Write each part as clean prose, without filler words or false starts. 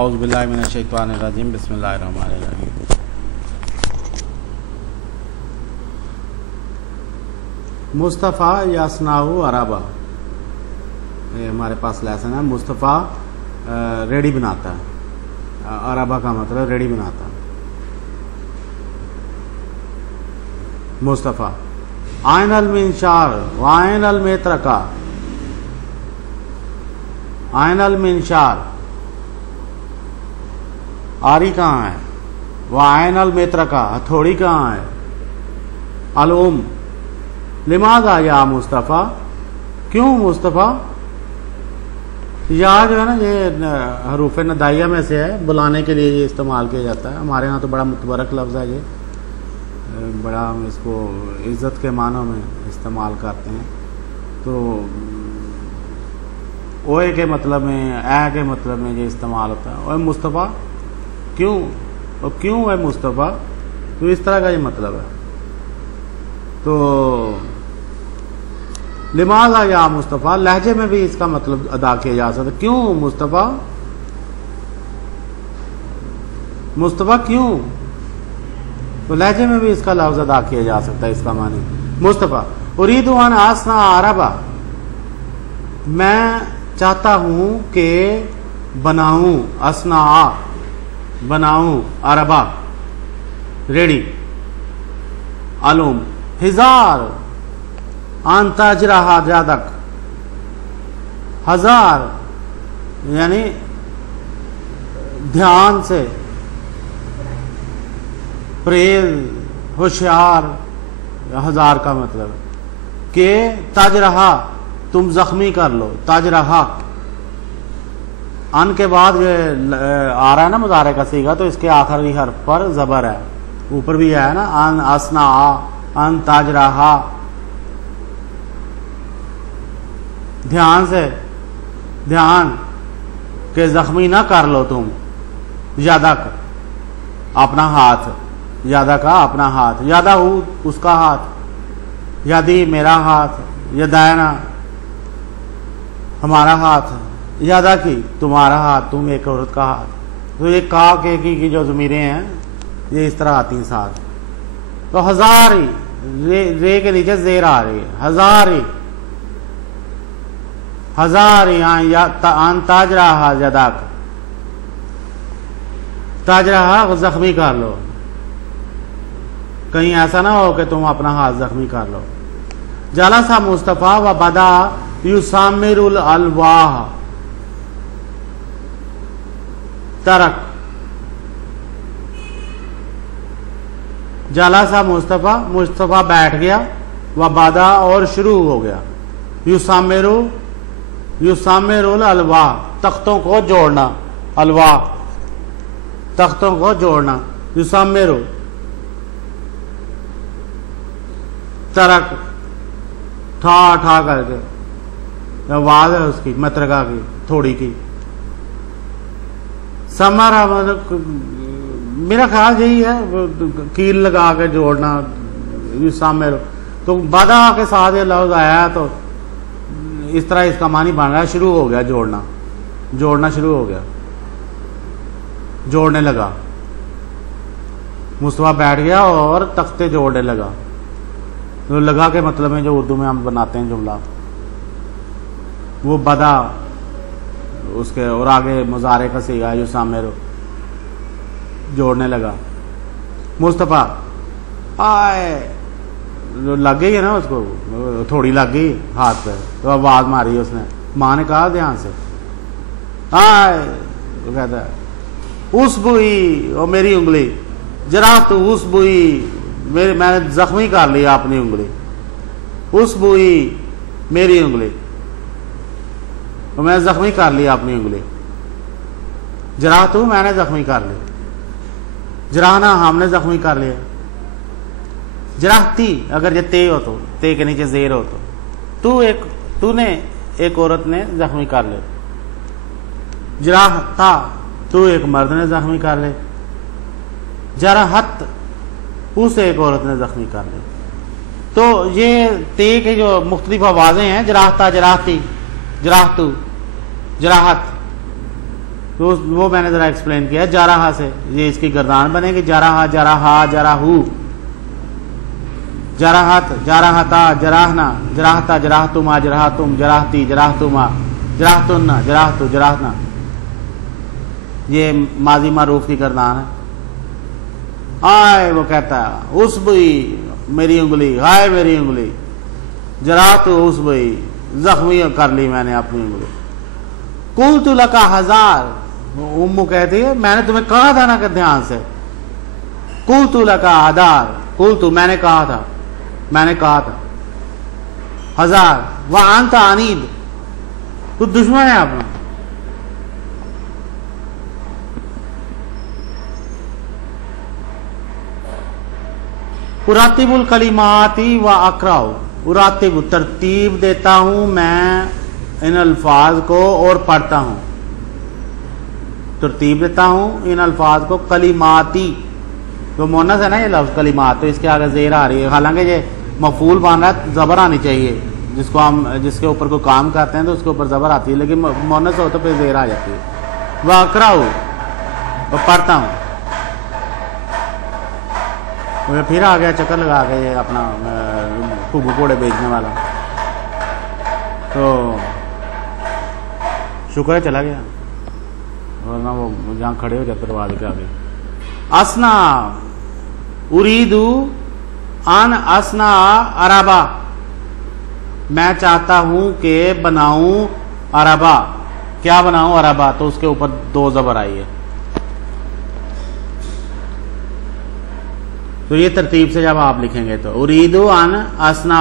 औज़ु बिल्लाहि मिनश शैतानिर रजीम बिस्मिल्लाहिर रहमानिर रहीम। मुस्तफ़ा यासनाउ अरबा, ये हमारे पास लेसन है। मुस्तफ़ा रेडी बनाता है, अरबा का मतलब रेडी बनाता है। मुस्तफ़ा आयनल मिनशार वायनल मेत्रका, आयनल मिनशार आरी कहाँ है, वह आयनल मेत्रका हथौड़ी कहाँ है। अलुम लिमाज़ा या मुस्तफ़ा, क्यों मुस्तफ़ा। या जो है ना ये हरूफ नदाइया में से है, बुलाने के लिए ये इस्तेमाल किया जाता है। हमारे यहाँ तो बड़ा मुतबरक लफ्ज़ है ये, बड़ा हम इसको इज़्ज़त के मानों में इस्तेमाल करते हैं। तो ओए के मतलब में, ए के मतलब में ये इस्तेमाल होता है। ओए मुस्तफ़ा क्यों, और क्यों है मुस्तफ़ा, तो इस तरह का ये मतलब है। तो लिमाज़ा या मुस्तफ़ा लहजे में भी इसका मतलब अदा किया जा सकता है। क्यों मुस्तफ़ा, मुस्तफ़ा क्यों, तो लहजे में भी इसका लफ्ज़ अदा किया जा सकता है। इसका मानी मुस्तफ़ा उरीदु अन आसना अरबा, मैं चाहता हूं कि बनाऊं, असना बनाऊं, अरबा रेडी। अलुम हजार अंताजरा जादक, हजार यानी ध्यान से, प्रेज, होशियार, हजार का मतलब के ताजरहा तुम जख्मी कर लो। ताजरहा अन के बाद ये आ रहा है ना मुजारे का सीगा, तो इसके आखिरी हर्फ पर जबर है, ऊपर भी है ना। अन असना अन ताजरहा, ध्यान से, ध्यान के जख्मी ना कर लो तुम। यादक अपना हाथ, यादा का अपना हाथ, यादा हूँ उसका हाथ, यादी मेरा हाथ, यदायना हमारा हाथ, यादा की तुम्हारा हाथ, तुम एक औरत का हाथ। तो ये का के की जो ज़मीरें हैं ये इस तरह आती हैं साथ। तो हजारी रे के नीचे जेर आ रही है, हजारी हजारी ताजरा जदाक, ताजरा जख्मी कर लो, कहीं ऐसा ना हो कि तुम अपना हाथ जख्मी कर लो। जलसा मुस्तफ़ा व बदा युसामिरुल अलवाह तरक, जलसा मुस्तफ़ा, मुस्तफ़ा बैठ गया, व बदा और शुरू हो गया। युसामिरुल अलवाह तख्तों को जोड़ना, अलवाह तख्तों को जोड़ना। युसामिरु तरक ठा ठा करके, आवाज है उसकी मतरका की, थोड़ी की। समारा मेरा ख्याल यही है, कील लगा के जोड़ना। युसामिरु तो बादा के साथ ये लफ्ज आया तो इस तरह इसका मानी बन रहा है, शुरू हो गया जोड़ना, जोड़ना शुरू हो गया, जोड़ने लगा। मुस्तफ़ा बैठ गया और तख्ते जोड़ने लगा। तो लगा के मतलब में जो उर्दू में हम बनाते हैं जुमला, वो बदा उसके और आगे मुजारे का सीगा युसामिरु, जोड़ने लगा। मुस्तफ़ा आए, लग गई है ना उसको, थोड़ी लग गई हाथ पे, तो आवाज मारी उसने। माँ ने कहा ध्यान से आए, वो कहता है उस बुई, और मेरी उंगली, जरा तो उस बुई, मेरे मैंने जख्मी कर लिया अपनी उंगली। उस बुई मेरी उंगली, तो मैंने जख्मी कर लिया अपनी उंगली। जरा तो मैंने जख्मी कर लिया, जराना हमने जख्मी कर लिया। जराहती अगर ये ते हो तो, ते के नीचे जेर हो तो, तूने एक औरत ने जख्मी कर ले। जराहता तू एक मर्द ने जख्मी कर ले। जराहत उस एक औरत ने जख्मी कर ले। तो ये ते के जो मुख्तलिफ आवाजें हैं, जराहता, जराहती, जराहतू, जराहत, तो वो मैंने जरा एक्सप्लेन किया। जराहा से ये इसकी गर्दान बनेगी, जराहा, जराहा, जराहू, जराहत, जराहता, जराहना, जराहता, जराहतुमा, जराहतुम, जराहती, जराहतुमा, जराहतुन्ना, जराहतु, जराहना। ये माजी मारूफ की गर्दान है। आए वो कहता है उस बुई मेरी उंगली, हाय मेरी उंगली, जरा तो उस बुई जख्मी कर ली मैंने अपनी उंगली। कुल तुला का हजार, उम्मू कहती है मैंने तुम्हें कहा था ना कि ध्यान से। कुल तुला का आधार, कुल तू मैंने कहा था, मैंने कहा था। हजार वह आंता अनीद, तू दुश्मन है अपना। उरातिबुल कलिमाती व अकराउ, उरातिब तरतीब देता हूं मैं इन अल्फाज को और पढ़ता हूं। तरतीब देता हूं इन अल्फाज को। कलिमाती तो मोनस है ना ये लफ्ज कलिमात, तो इसके आगे जेर आ रही है। हालांकि ये मफूल बन रहा है, जबर आनी चाहिए। जिसको हम जिसके ऊपर कोई काम करते हैं तो उसके ऊपर जबर आती है, लेकिन मोनस हो तो फिर जेर आ जाती है। वह अकराउ पढ़ता हूं। फिर आ गया चक्कर लगा के ये अपना घुघू घोड़े बेचने वाला। तो शुक्र है चला गया, वरना वो जहाँ खड़े हो जाते दरवाजे के आगे। असना उरीदू अन असना अरबा, मैं चाहता हूं कि बनाऊं अरबा। क्या बनाऊं अरबा, तो उसके ऊपर दो जबर आई है। तो ये तरतीब से जब आप लिखेंगे तो उरीदू अन असना,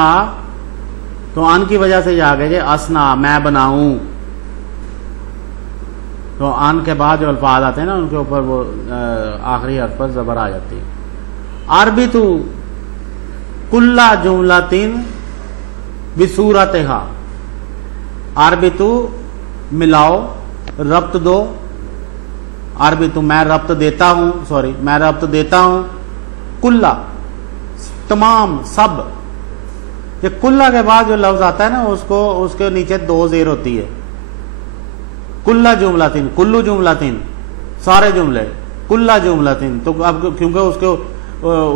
तो अन की वजह से जा गए असना मैं बनाऊं। तो अन के बाद जो अल्फाज आते हैं ना उनके ऊपर वो आखिरी हर्फ पर जबर आ जाती है। अरबी तू कुल्ला जुमलातिन बिसूरतहा, अरबी तू मिलाओ, रब्त दो। अरबी तू मैं रब्त देता हूं, सॉरी मैं रब्त देता हूं। कुल्ला तमाम सब, ये कुल्ला के बाद जो लफ्ज आता है ना उसको उसके नीचे दो जेर होती है। कुल्ला जुमलातिन, कुल्लू जुमलातिन सारे जुमले, कुल्ला जुमलातिन। तो अब क्योंकि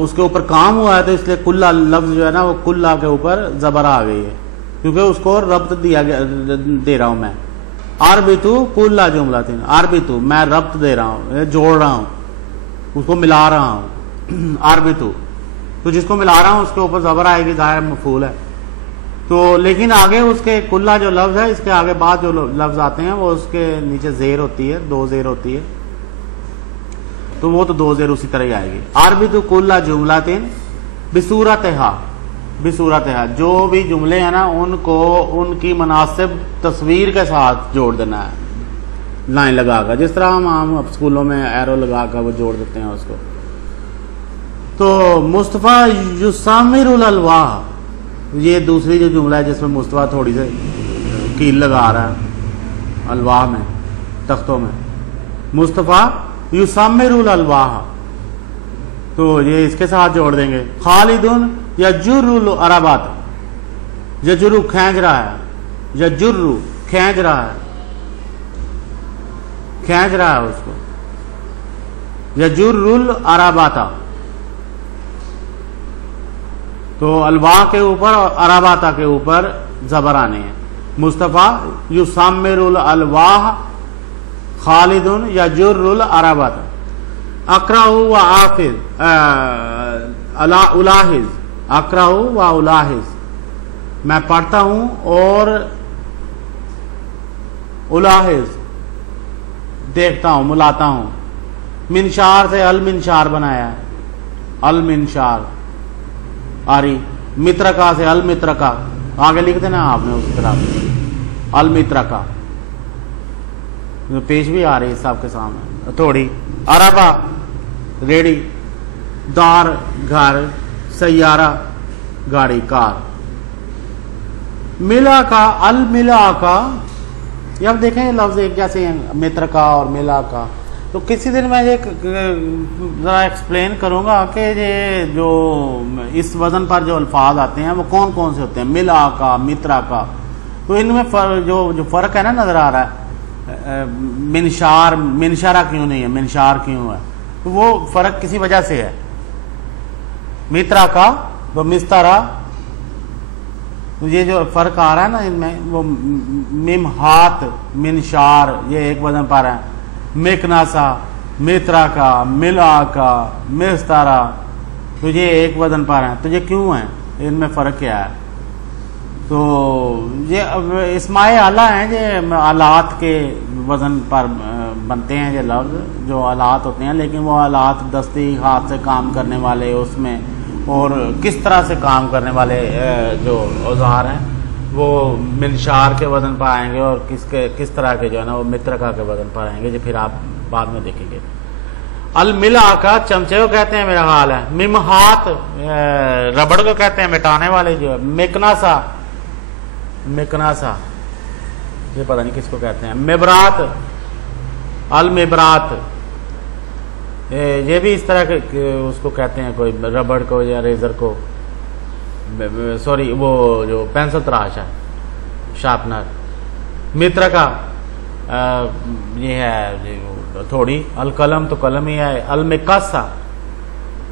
उसके ऊपर काम हुआ है तो इसलिए कुल्ला लफ्ज जो है ना वो कुल्ला के ऊपर जबर आ गई है, क्योंकि उसको रब्त दिया गया दे रहा हूं मैं। अरबितु कुल्ला जुमलातिन, अरबितु मैं रब्त दे रहा हूं, जोड़ रहा हूं, उसको मिला रहा हूं। अरबितु तो जिसको मिला रहा हूं उसके ऊपर जबर आएगी, जाहिर मफूल है। तो लेकिन आगे उसके कुल्ला जो लफ्ज है इसके आगे बाद जो लफ्ज आते हैं वो उसके नीचे जेर होती है, दो जेर होती है, तो वो तो दो जेर उसी तरह ही आएगी। अरबितु कुल्ला जुमलातिन बिसूरतहा, बिसूरतहा जो भी जुमले हैं ना उनको उनकी मुनासिब तस्वीर के साथ जोड़ देना है, लाइन लगाकर, जिस तरह हम स्कूलों में एरो लगाकर वो जोड़ देते हैं उसको। तो मुस्तफ़ा युसामिरुल अलवाह, ये दूसरी जो जुमला है जिसमें मुस्तफ़ा थोड़ी सी कील लगा रहा है अलवाह में, तख्तों में। मुस्तफ़ा युसामिरुल अलवाह, तो ये इसके साथ जोड़ देंगे। खालिदुन यजुरुल अरबात, यजुरु खींच रहा है, यजुरु खींच रहा है, खींच रहा है उसको। यजुरुल अरबाता, तो अलवाह के ऊपर और अरबाता के ऊपर जबर आने हैं। मुस्तफ़ा युसामिरुल अलवाह, खालिदुन यजुरुल अरबाता। अकराहु व आफिज उलाहिज, अकराहु व उलाहिज मैं पढ़ता हूं और उलाहिज देखता हूं, मुलाता हूं। मिनशार से अल मिनशार बनाया है, अल मिनशार आरी। मित्रका से अल मित्रका, आगे लिख देना आपने उस तरह अल मित्रका, पेश भी आ रही है सबके सामने थोड़ी। अरबा रेडी, दार घर, सैयारा गाड़ी कार। मिला का अल मिला का, अब देखें लफ्ज एक जैसे हैं, मित्र का और मिला का। तो किसी दिन मैं ये जरा एक्सप्लेन करूंगा कि ये जो इस वजन पर जो अल्फाज आते हैं वो कौन कौन से होते हैं, मिला का, मित्रा का। तो इनमें जो फर्क है ना नजर आ रहा है, मिनशार, मिनशारा क्यों नहीं है, मिनशार क्यों है? तो वो फर्क किसी वजह से है। मित्रा का वो मिस्तारा, तो ये जो फर्क आ रहा है ना इनमें, वो मिम हाथ मिनशार ये एक वजन पर है, मिकनासा मित्रा का, मिला का, मिस्तारा तो ये एक वजन पर है। तो ये क्यों है, इनमें फर्क क्या है? तो ये इसमाए आला हैं, ये आलात के वजन पर बनते हैं ये लफ्ज़, जो आलात होते हैं, लेकिन वो आलात दस्ती हाथ से काम करने वाले उसमें, और किस तरह से काम करने वाले जो औजार हैं वो मिनशार के वजन पर आएंगे, और किस तरह के जो है ना वो मित्रका के वजन पर आएंगे, जो फिर आप बाद में देखेंगे। अल मिला का चमचे को कहते हैं, मेरा हाल है। मिम हाथ रबड़ को कहते हैं, मिटाने वाले जो है। मिकनासा, मिकनासा ये पता नहीं किसको कहते हैं। मिबरात, अल मिबरात ये भी इस तरह के उसको कहते हैं, कोई रबड़ को या रेजर को, सॉरी वो जो पेंसिल तराश है, शार्पनर। मित्र का ये है थोड़ी। अल कलम तो कलम ही है। अल मिकासा,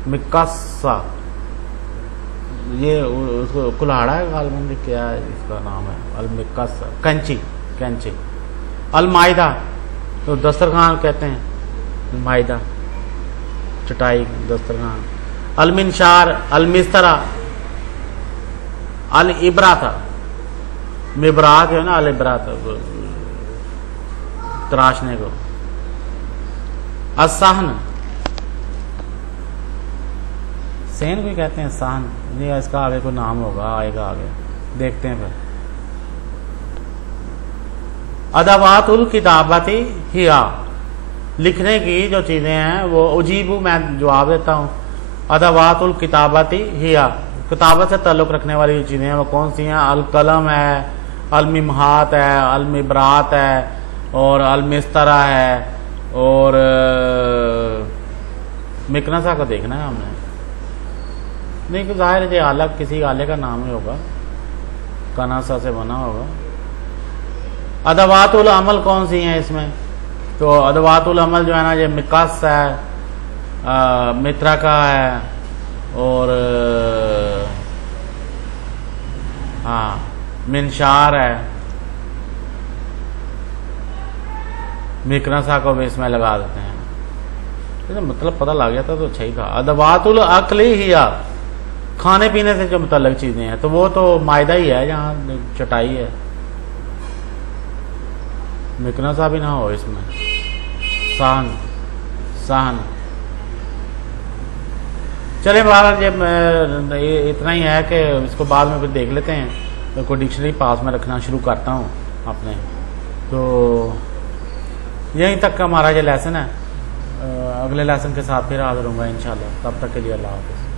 मिकासा ये उसको कुल्हाड़ा है गालमंद, क्या है इसका नाम है? अल मिकासा कैंची, कैंची। अल माइदा तो दस्तरखान कहते हैं, माइदा चटाई दस्तरखान। अल मिनशार, अल मिस्तरा, अल इबरा था, मिबरा जो है ना, अल इबरा था तराशने को। असहन, सेन भी कहते हैं, सहन ये इसका आगे कोई नाम होगा, आएगा आगे देखते हैं फिर। अदावातुल किताबती हिया, लिखने की जो चीजें हैं वो उजीबू, मैं जवाब देता हूँ। अदावातुल किताबती हिया, किताबत से ताल्लुक़ रखने वाली जो चीजें हैं वो कौन सी हैं? अल कलम है, अल मिमहात है, अल मिबरात है, और अल मिस्तरा है, और मिकनसा को देखना है हमने। नहीं तो जाहिर है आला किसी आले का नाम ही होगा, कनासा से बना होगा। अदवातुल अमल कौन सी हैं इसमें? तो अदवातुल अमल जो है ना, ये मिकास है, मित्रा का है, और हाँ मिनशार है, मिकनसा को भी इसमें लगा देते हैं। तो मतलब पता लग गया था तो अच्छा ही था। अदवातुल अक्ली हिया, खाने पीने से जो मुतल्लक चीजें हैं, तो वो तो मायदा ही है, जहाँ चटाई है। मिकनसा भी ना हो इसमें। सहन, सहन। चले बहरहाल ये इतना ही है कि इसको बाद में फिर देख लेते हैं। तो कोई डिक्शनरी पास में रखना शुरू करता हूँ अपने। तो यहीं तक का हमारा ये लेसन है। अगले लेसन के साथ फिर हाजिर होऊंगा इंशाल्लाह। तब तक के लिए अल्लाह हाफ़िज़।